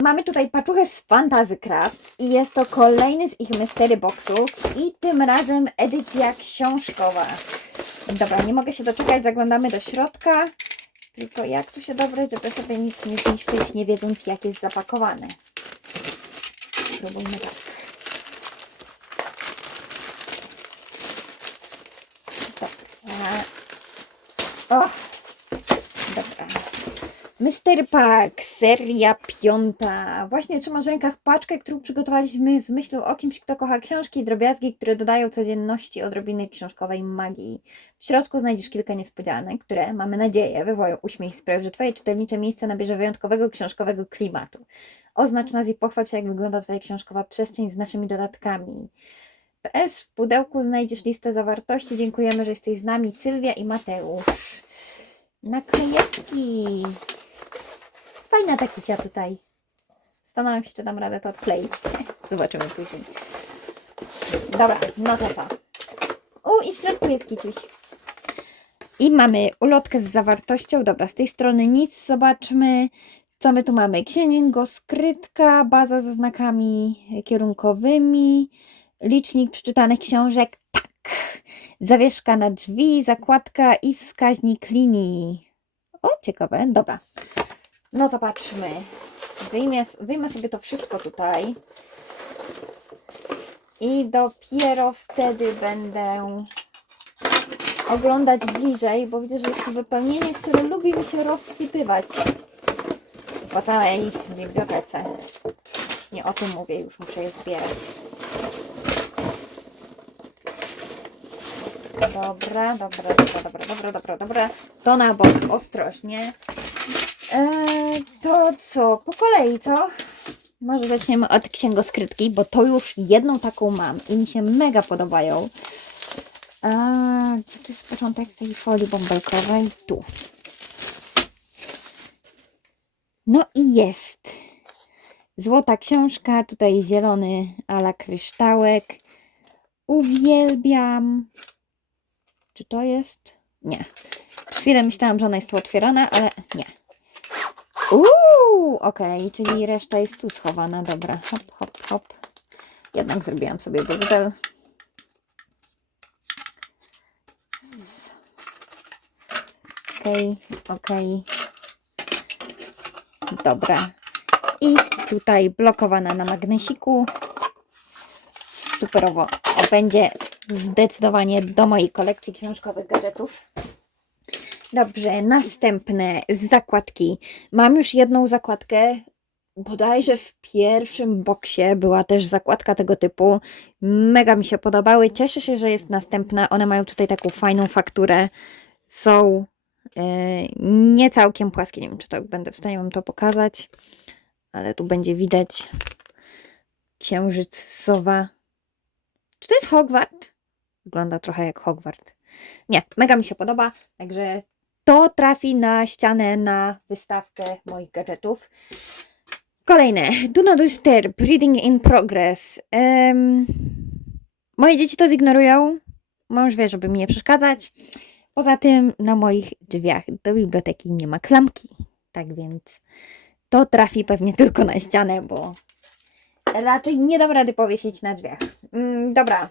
Mamy tutaj paczuchę z Fantasy Crafts i jest to kolejny z ich mystery boxów i tym razem edycja książkowa. Dobra, nie mogę się doczekać, zaglądamy do środka. Tylko jak tu się dobrać, żeby sobie nic nie zniszczyć, nie wiedząc jak jest zapakowane. Spróbujmy tak. Dobra. O! Mystery Pack, seria piąta. Właśnie trzymasz w rękach paczkę, którą przygotowaliśmy z myślą o kimś, kto kocha książki i drobiazgi, które dodają codzienności odrobiny książkowej magii. W środku znajdziesz kilka niespodzianek, które, mamy nadzieję, wywołają uśmiech i sprawią, że Twoje czytelnicze miejsce nabierze wyjątkowego książkowego klimatu. Oznacz nas i pochwal się, jak wygląda Twoja książkowa przestrzeń z naszymi dodatkami. PS w pudełku znajdziesz listę zawartości. Dziękujemy, że jesteś z nami, Sylwia i Mateusz. Naklejki. Fajna takicia tutaj. Zastanawiam się, czy dam radę to odkleić. Zobaczymy później. Dobra, no to co? U, i w środku jest kiciuś. I mamy ulotkę z zawartością. Dobra, z tej strony nic. Zobaczmy, co my tu mamy. Księgo, skrytka, baza ze znakami kierunkowymi, licznik przeczytanych książek. Tak. Zawieszka na drzwi, zakładka i wskaźnik linii. O, ciekawe. Dobra. No to patrzmy. Wyjmę, wyjmę sobie to wszystko tutaj. I dopiero wtedy będę oglądać bliżej, bo widzę, że jest to wypełnienie, które lubi mi się rozsypywać po całej bibliotece. Nie o tym mówię, już muszę je zbierać. Dobra, dobra, dobra, dobra, dobra, dobra, dobra. To na bok, ostrożnie. Eee, to co? Po kolei, co? Może zaczniemy od księgoskrytki, bo to już jedną taką mam i mi się mega podobają. Eee, gdzie tu jest początek tej folii bąbelkowej? Tu. No i jest. Złota książka, tutaj zielony ala kryształek. Uwielbiam. Czy to jest? Nie. Przez chwilę myślałam, że ona jest tu otwierana, ale nie. Uuu, okej, czyli reszta jest tu schowana. Dobra, hop, hop, hop. Jednak zrobiłam sobie burdel. Okej, okej. Dobra. I tutaj blokowana na magnesiku. Superowo. Będzie zdecydowanie do mojej kolekcji książkowych gadżetów. Dobrze, następne zakładki. Mam już jedną zakładkę. Bodajże w pierwszym boksie była też zakładka tego typu. Mega mi się podobały. Cieszę się, że jest następna. One mają tutaj taką fajną fakturę. Są e, nie całkiem płaskie. Nie wiem, czy tak będę w stanie Wam to pokazać, ale tu będzie widać księżyc, sowa. Czy to jest Hogwart? Wygląda trochę jak Hogwart. Nie, mega mi się podoba, także to trafi na ścianę na wystawkę moich gadżetów. Kolejne. Do not disturb. Reading in progress. Em, moje dzieci to zignorują. Mąż wie, żeby mi nie przeszkadzać. Poza tym na moich drzwiach do biblioteki nie ma klamki. Tak więc to trafi pewnie tylko na ścianę, bo raczej nie dam rady powiesić na drzwiach. Mm, dobra,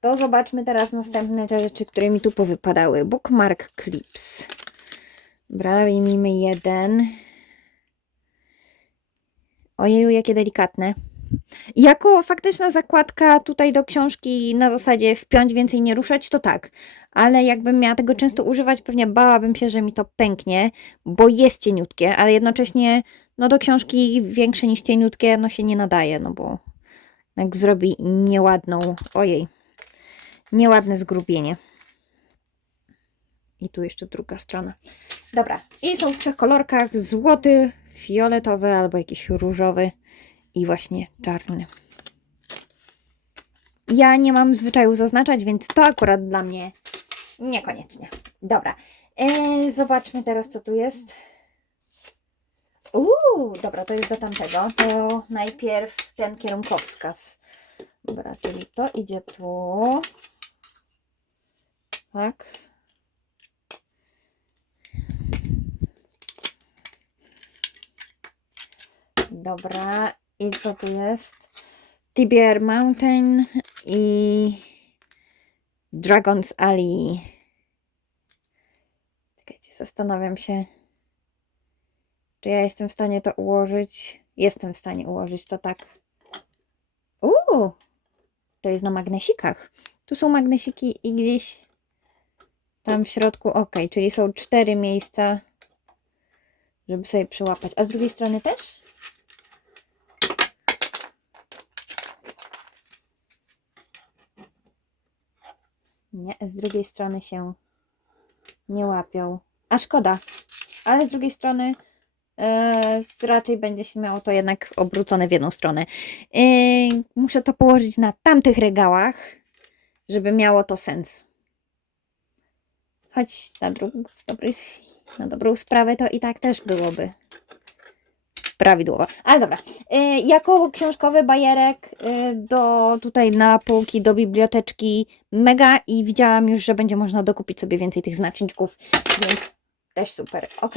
to zobaczmy teraz następne rzeczy, które mi tu powypadały. Bookmark clips. Brajmy jeden. Ojeju, jakie delikatne. Jako faktyczna zakładka tutaj do książki na zasadzie wpiąć więcej nie ruszać, to tak. Ale jakbym miała tego często używać, pewnie bałabym się, że mi to pęknie, bo jest cieniutkie, ale jednocześnie no do książki większe niż cieniutkie no się nie nadaje, no bo jak zrobi nieładną, ojej, nieładne zgrubienie. I tu jeszcze druga strona. Dobra, i są w trzech kolorkach: złoty, fioletowy albo jakiś różowy i właśnie czarny. Ja nie mam zwyczaju zaznaczać, więc to akurat dla mnie niekoniecznie. Dobra, eee, zobaczmy teraz, co tu jest. Uuu, dobra, to jest do tamtego. To najpierw ten kierunkowskaz. Dobra, czyli to idzie tu. Tak. Dobra, i co tu jest? Tibier Mountain i Dragon's Alley. Czekajcie, zastanawiam się, czy ja jestem w stanie to ułożyć. Jestem w stanie ułożyć to tak. Uuu, to jest na magnesikach. Tu są magnesiki i gdzieś tam w środku, ok, czyli są cztery miejsca, żeby sobie przyłapać. A z drugiej strony też? Nie, z drugiej strony się nie łapią. A szkoda. Ale z drugiej strony e, raczej będzie się miało to jednak obrócone w jedną stronę. E, muszę to położyć na tamtych regałach, żeby miało to sens. Choć na, drugą, z dobrych, na dobrą sprawę to i tak też byłoby prawidłowo. Ale dobra. E, jako książkowy bajerek e, do tutaj na półki, do biblioteczki mega i widziałam już, że będzie można dokupić sobie więcej tych znaczniczków, więc też super. Ok.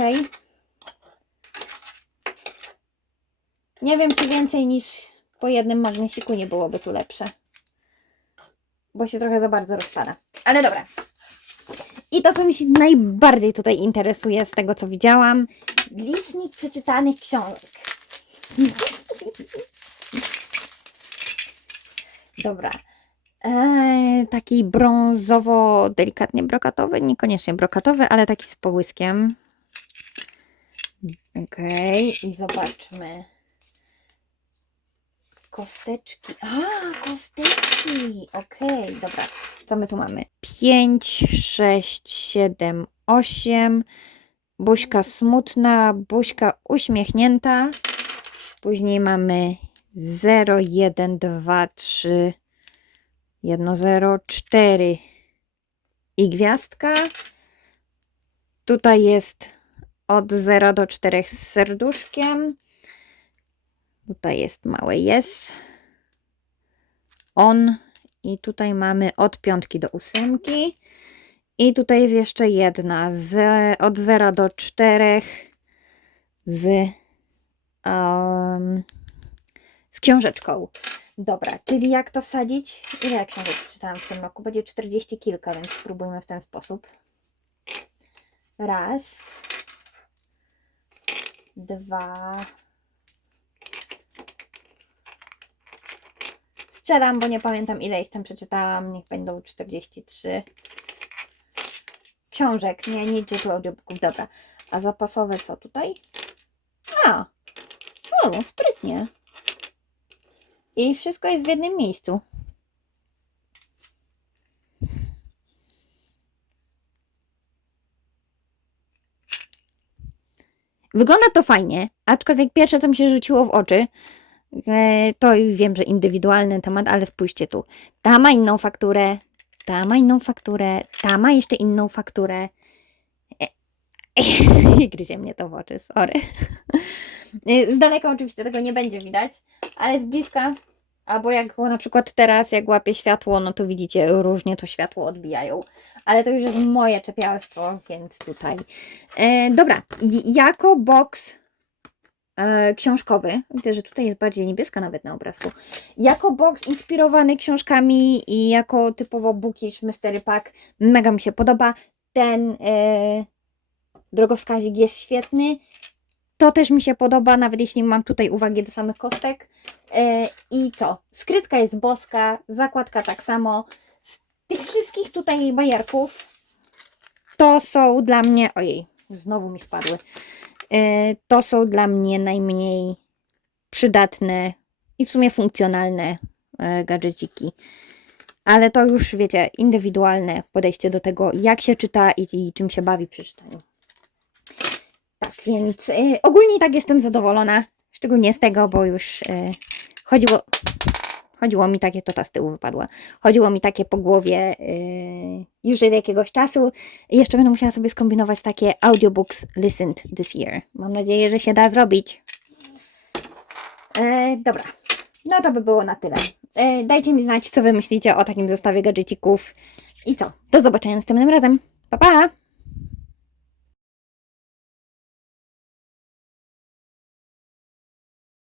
Nie wiem, czy więcej niż po jednym magnesiku nie byłoby tu lepsze. Bo się trochę za bardzo rozpada. Ale dobra. I to, co mi się najbardziej tutaj interesuje z tego, co widziałam, licznik przeczytanych książek. Dobra. Eee, taki brązowo, delikatnie brokatowy, niekoniecznie brokatowy, ale taki z połyskiem. Okej, i zobaczmy. Kosteczki. A, kosteczki. Okej, dobra. Co my tu mamy? 5, 6, 7, 8. Buźka smutna, buźka uśmiechnięta. Później mamy 0, 1, 2, 3, 1, 0, 4 i gwiazdka. Tutaj jest od 0 do 4 z serduszkiem. Tutaj jest małe yes. On. I tutaj mamy od piątki do ósemki. I tutaj jest jeszcze jedna. Z, od 0 do 4 z, um, z książeczką. Dobra, czyli jak to wsadzić? Ile ja książek przeczytałam w tym roku? Będzie 40 kilka, więc spróbujmy w ten sposób. Raz. Dwa. Strzelam, bo nie pamiętam ile ich tam przeczytałam. Niech będą 43. Książek, nie, nie czytu audiobooków, dobra. A zapasowe co tutaj? A, o, sprytnie. I wszystko jest w jednym miejscu. Wygląda to fajnie, aczkolwiek pierwsze, co mi się rzuciło w oczy, e, to wiem, że indywidualny temat, ale spójrzcie tu. Ta ma inną fakturę, ta ma inną fakturę, ta ma jeszcze inną fakturę. E, Gryzie mnie to w oczy, sorry. Z daleka oczywiście tego nie będzie widać, ale z bliska, albo jak na przykład teraz, jak łapie światło, no to widzicie, różnie to światło odbijają. Ale to już jest moje czepialstwo, więc tutaj. E, dobra, i- jako box e, książkowy, widzę, że tutaj jest bardziej niebieska nawet na obrazku. Jako box inspirowany książkami i jako typowo bookish mystery pack, mega mi się podoba. Ten e, drogowskazik jest świetny. To też mi się podoba, nawet jeśli mam tutaj uwagi do samych kostek. E, I co? Skrytka jest boska, zakładka tak samo. Z tych wszystkich tutaj bajerków to są dla mnie. Ojej, znowu mi spadły. E, To są dla mnie najmniej przydatne i w sumie funkcjonalne e, gadżeciki. Ale to już wiecie, indywidualne podejście do tego, jak się czyta i, i czym się bawi przy czytaniu. Tak, więc y, ogólnie tak jestem zadowolona. Szczególnie z tego, bo już chodziło. Chodziło mi takie, to ta z tyłu wypadła. Chodziło mi takie po głowie y, już od jakiegoś czasu. Jeszcze będę musiała sobie skombinować takie audiobooks listened this year. Mam nadzieję, że się da zrobić. E, dobra, no to by było na tyle. E, dajcie mi znać, co wy myślicie o takim zestawie gadżecików. I co? Do zobaczenia następnym razem. Pa, pa!